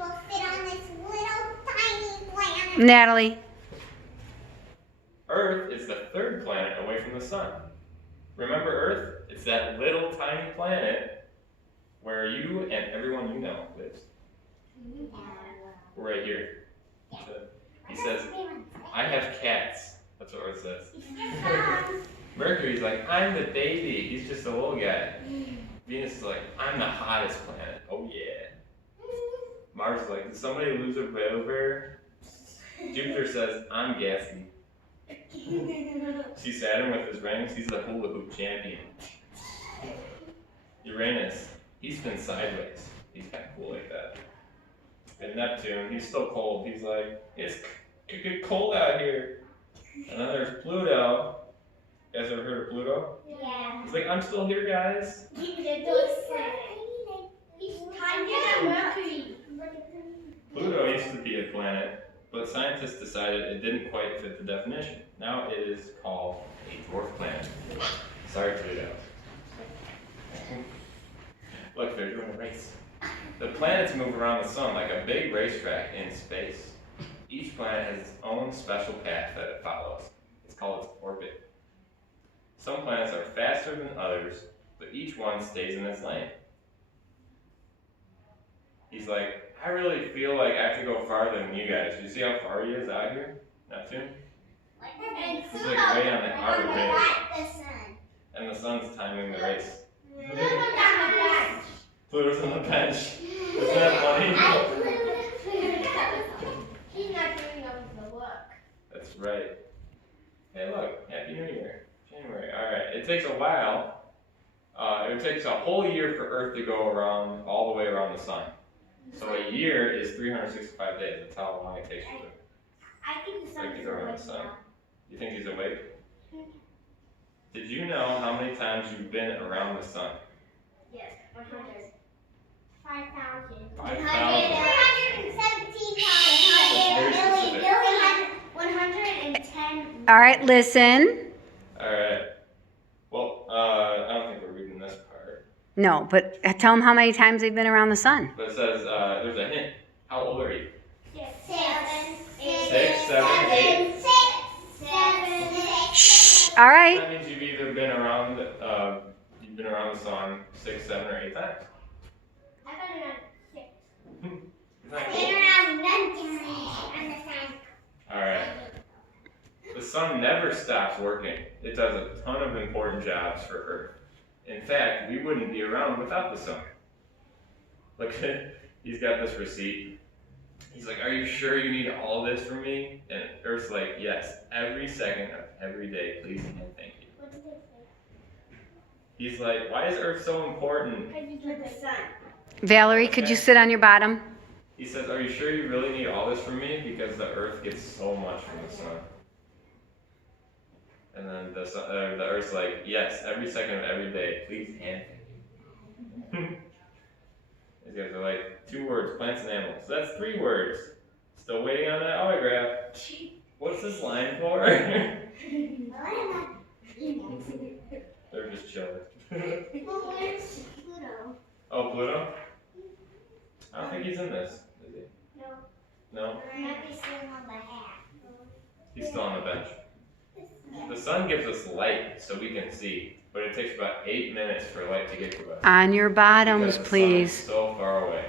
people fit on this little tiny planet? Natalie. Earth is the third planet away from the sun. Remember Earth? It's that little tiny planet where you and everyone you know lives. We're right here. He says, I have cats. That's what Earth says. Mercury's like, I'm the baby. He's just a little guy. Venus is like, I'm the hottest planet. Oh yeah. Mars is like, did somebody lose a bear? Jupiter says, I'm gassy. See Saturn with his rings? He's the hula hoop champion. Uranus, he spins sideways. He's kind of cool like that. And Neptune, he's still cold. He's like, it get cold out here. And then there's Pluto. You guys ever heard of Pluto? Yeah. He's like, I'm still here, guys. Pluto used to be a planet, but scientists decided it didn't quite fit the definition. Now it is called a dwarf planet. Sorry, Pluto. Look, they're doing a race. The planets move around the sun like a big racetrack in space. Each planet has its own special path that it follows. It's called its orbit. Some planets are faster than others, but each one stays in its lane. He's like, I really feel like I have to go farther than you guys. You see how far he is out here? Neptune? He's like way on the outer rim. And the sun's timing the race. Pluto's on the bench. Isn't that funny? He's not doing the work. That's right. Hey look, Happy New Year. January. Alright, it takes a while. It takes a whole year for Earth to go around, all the way around the sun. So a year is 365 days. That's how long it takes for I think the sun to go around the sun. You think he's awake? Did you know how many times you've been around the sun? Yes, 100. 5,000. 5,000. 117 times. That's very Billy, 110. All right, listen. Alright. Well, I don't think we're reading this part. No, but tell them how many times they've been around the sun. But it says, there's a hint. How old are you? 6, 6, 7, 8. 6, 7, 8. Shh. All right. That means you've either been around the sun 6, 7, or 8 times. I got it on 6. Isn't that cool? Around 9 on the sun. Alright. The sun never stops working. It does a ton of important jobs for Earth. In fact, we wouldn't be around without the sun. Look, he's got this receipt. He's like, are you sure you need all this from me? And Earth's like, yes, every second of every day, please and thank you. What did they say? He's like, why is Earth so important? Because you took the sun. Valerie, could you sit on your bottom? He says, are you sure you really need all this from me? Because the Earth gets so much from the sun. And then the Earth's like, yes, every second of every day, please and thank you. These guys are like, 2 words, plants and animals. So that's 3 words. Still waiting on that autograph. What's this line for? They're just chilling. Well, where's Pluto? Oh, Pluto? I don't think he's in this, is he? No. No? Might be sitting on the hat. He's still on the bench. The sun gives us light so we can see, but it takes about 8 minutes for light to get to us. On your bottoms, Because the sun is please. so far away.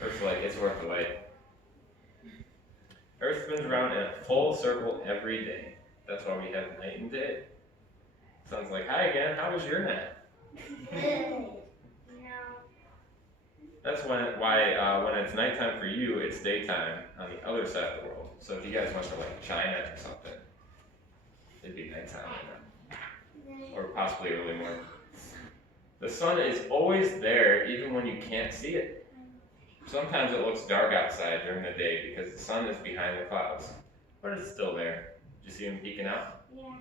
Earth's like, it's worth the wait. Earth spins around in a full circle every day. That's why we have night and day. Sun's like, hi again, how was your nap? No. That's why when it's nighttime for you, it's daytime on the other side of the world. So if you guys went to like China or something, it'd be nighttime right now. Or possibly early morning. The sun is always there even when you can't see it. Sometimes it looks dark outside during the day because the sun is behind the clouds. But it's still there. Did you see him peeking out? Yeah.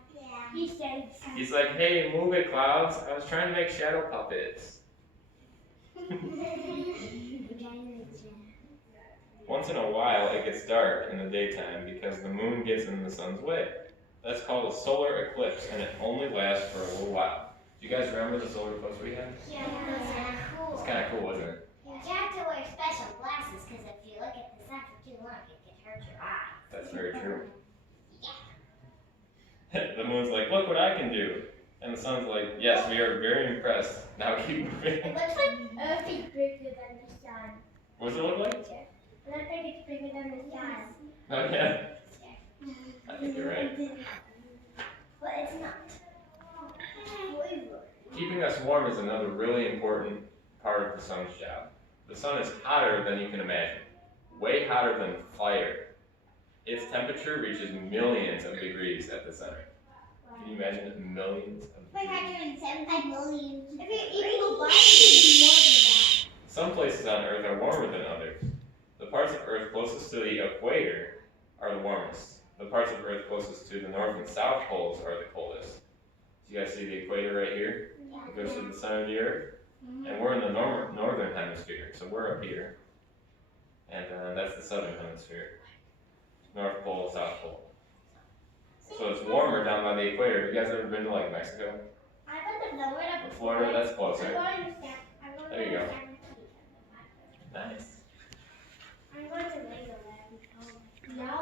He said He's like, hey, move it, clouds. I was trying to make shadow puppets. Once in a while, it gets dark in the daytime because the moon gets in the sun's way. That's called a solar eclipse, and it only lasts for a little while. Do you guys remember the solar eclipse we had? Yeah. It's kind of cool, isn't it? You have to wear special glasses. very true. The moon's like, look what I can do. And the sun's like, yes, we are very impressed. Now keep moving. It looks like Earth is bigger than the sun. What does it look like? It looks like it's bigger than the sun. Oh, yeah. I think you're right. But it's not. Keeping us warm is another really important part of the sun's job. The sun is hotter than you can imagine. Way hotter than fire. Its temperature reaches millions of degrees at the center. Can you imagine millions of degrees? 575 million. If you even go by, it would be more than that. Some places on Earth are warmer than others. The parts of Earth closest to the equator are the warmest. The parts of Earth closest to the north and south poles are the coldest. So you guys see the equator right here? It goes to the center of the Earth. And we're in the northern hemisphere, so we're up here. And that's the southern hemisphere. North Pole, South Pole. So it's warmer down by the equator. You guys ever been to like Mexico? I've been to nowhere Or Florida? That's closer. There you go. Nice. I'm going to Legoland. No,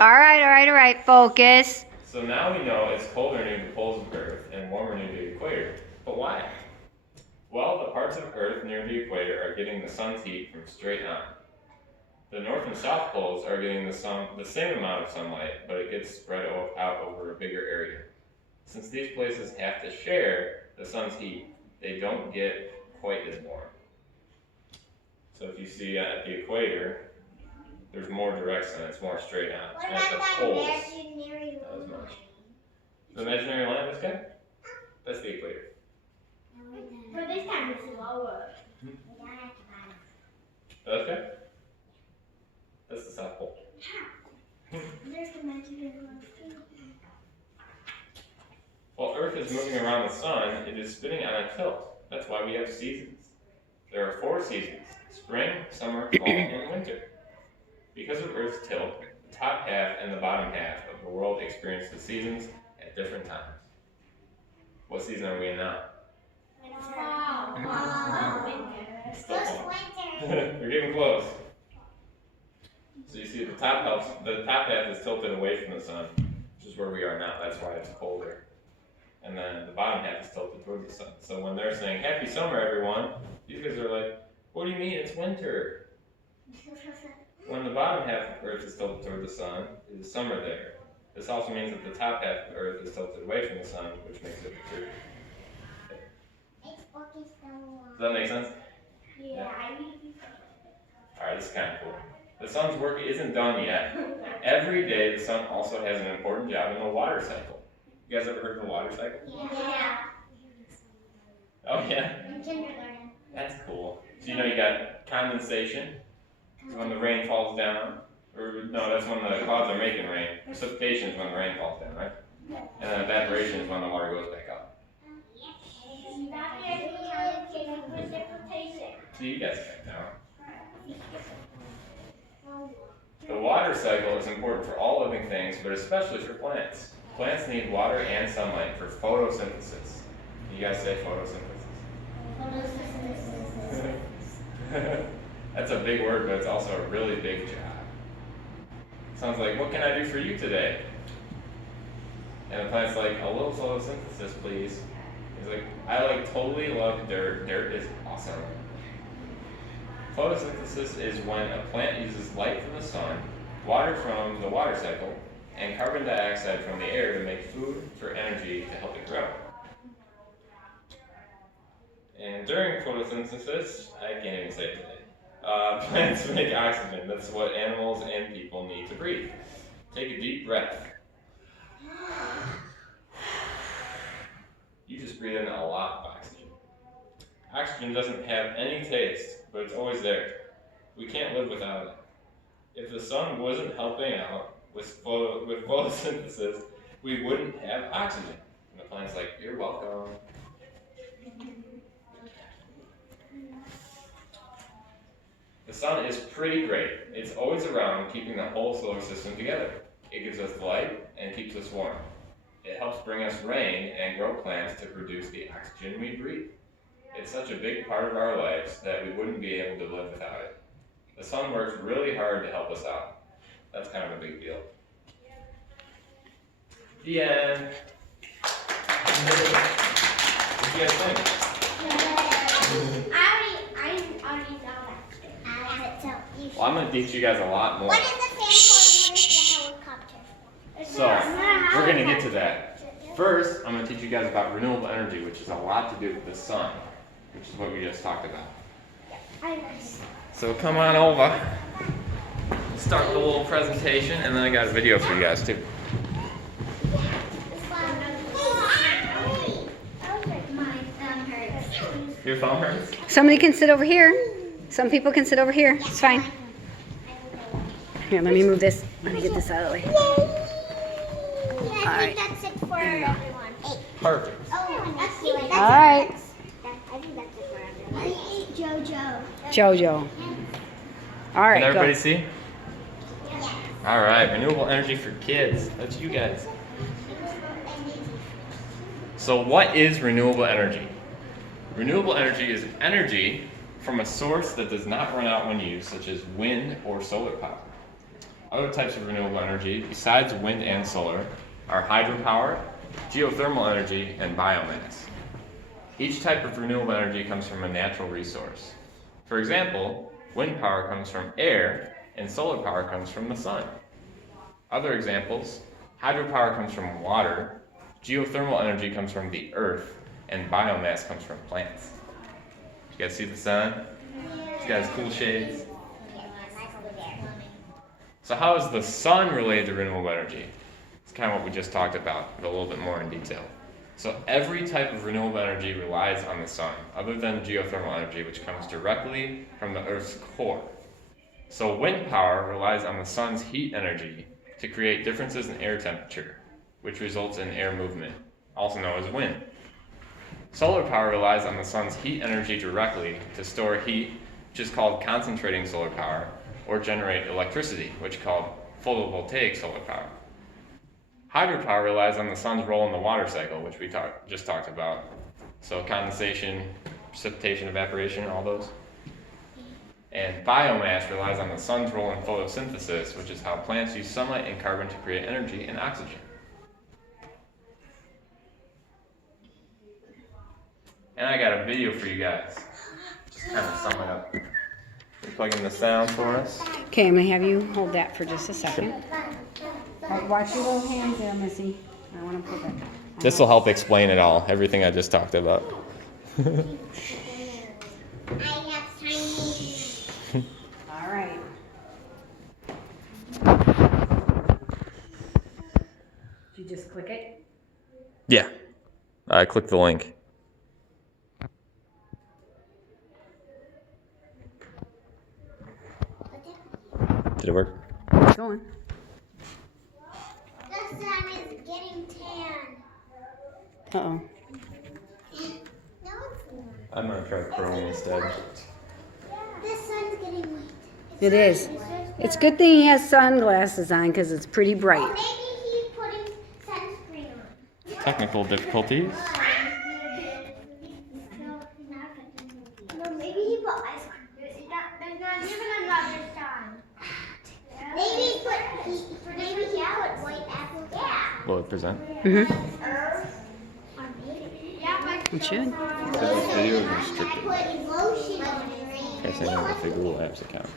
All right. Focus. So now we know it's colder near the poles of Earth and warmer near the equator. But why? Well, the parts of Earth near the equator are getting the sun's heat from straight on. The north and south poles are getting the same amount of sunlight, but it gets spread out over a bigger area. Since these places have to share the sun's heat, they don't get quite as warm. So if you see at the equator, there's more direct sun, it's more straight on. What And at the about that poles, imaginary not as much. The imaginary line, this guy? That's the equator. But this time it's lower. That guy? That's the South Pole. There's the imaginary line too. While Earth is moving around the sun, it is spinning on a tilt. That's why we have seasons. There are 4 seasons: spring, summer, fall, and winter. Because of Earth's tilt, the top half and the bottom half of the world experience the seasons at different times. What season are we in now? Fall. Still Just fall. winter. We're getting close. So you see the top half is tilted away from the sun, which is where we are now. That's why it's colder. And then the bottom half is tilted towards the sun. So when they're saying, "Happy summer, everyone," these guys are like, "What do you mean? It's winter." When the bottom half of Earth is tilted toward the sun, it is summer there. This also means that the top half of Earth is tilted away from the sun, which makes it winter. Does that make sense? Yeah. Alright, this is kind of cool. The sun's work isn't done yet. Every day, the sun also has an important job in the water cycle. You guys ever heard of the water cycle? Yeah. Oh yeah? In kindergarten. That's cool. So you got condensation, is when the rain falls down. Or no, that's when the clouds are making rain. Precipitation is when the rain falls down, right? And then evaporation is when the water goes back up. So you guys check now. The water cycle is important for all living things, but especially for plants. Plants need water and sunlight for photosynthesis. You guys say photosynthesis? That's a big word, but it's also a really big job. Sounds like, what can I do for you today? And the plant's like, a little photosynthesis, please. He's like, I totally love dirt. Dirt is awesome. Photosynthesis is when a plant uses light from the sun, water from the water cycle, and carbon dioxide from the air to make food for energy to help it grow. And during photosynthesis, I can't even say it today, plants make oxygen. That's what animals and people need to breathe. Take a deep breath. You just breathe in a lot of oxygen. Oxygen doesn't have any taste, but it's always there. We can't live without it. If the sun wasn't helping out with photosynthesis, we wouldn't have oxygen. And the plant's like, you're welcome. The sun is pretty great. It's always around, keeping the whole solar system together. It gives us light and keeps us warm. It helps bring us rain and grow plants to produce the oxygen we breathe. It's such a big part of our lives that we wouldn't be able to live without it. The sun works really hard to help us out. That's kind of a big deal. The end. What do you guys think? I already know that. Well, I'm going to teach you guys a lot more. What is the fan for the helicopter? So, we're going to get to that. First, I'm going to teach you guys about renewable energy, which has a lot to do with the sun, which is what we just talked about. So come on over. Start the little presentation, and then I got a video for you guys too. Your thumb hurts? Somebody can sit over here. Some people can sit over here. It's fine. Here, let me move this. Let me get this out of the way. I think that's it for everyone. Perfect. Oh, that's it. All right. I think that's it for everyone. Jojo. Jojo. All right, Can everybody go. see? Yes. All right, renewable energy for kids. That's you guys. So what is renewable energy? Renewable energy is energy from a source that does not run out when used, such as wind or solar power. Other types of renewable energy, besides wind and solar, are hydropower, geothermal energy, and biomass. Each type of renewable energy comes from a natural resource. For example, wind power comes from air, and solar power comes from the sun. Other examples, hydropower comes from water, geothermal energy comes from the earth, and biomass comes from plants. You guys see the sun? It's got its cool shades. So how is the sun related to renewable energy? It's kind of what we just talked about, but a little bit more in detail. So every type of renewable energy relies on the sun, other than geothermal energy, which comes directly from the Earth's core. So wind power relies on the sun's heat energy to create differences in air temperature, which results in air movement, also known as wind. Solar power relies on the sun's heat energy directly to store heat, which is called concentrating solar power, or generate electricity, which is called photovoltaic solar power. Hydropower relies on the sun's role in the water cycle, which we just talked about. So condensation, precipitation, evaporation, all those. And biomass relies on the sun's role in photosynthesis, which is how plants use sunlight and carbon to create energy and oxygen. And I got a video for you guys. Just kind of sum it up. You plug in the sound for us. Okay, I'm going to have you hold that for just a second. Watch your little hands there, Missy. I want to put that. This will help explain it all, everything I just talked about. I have tiny. All right. Did you just click it? Yeah. I clicked the link. Did it work? It's going. The sun is getting tan. Uh-oh. No, it's not. I'm going to try Chrome instead. The sun's getting white. It is. It's a good thing he has sunglasses on because it's pretty Oh, bright. maybe he's putting sunscreen on. Technical difficulties. No, maybe he put ice cream. There's not even another sun. Maybe he put white apple. Yeah. Will it present? Mm-hmm. Earth. Or maybe. Yeah, but It should. This video is I restricted. put lotion on it. Guys, I have a Google Apps account.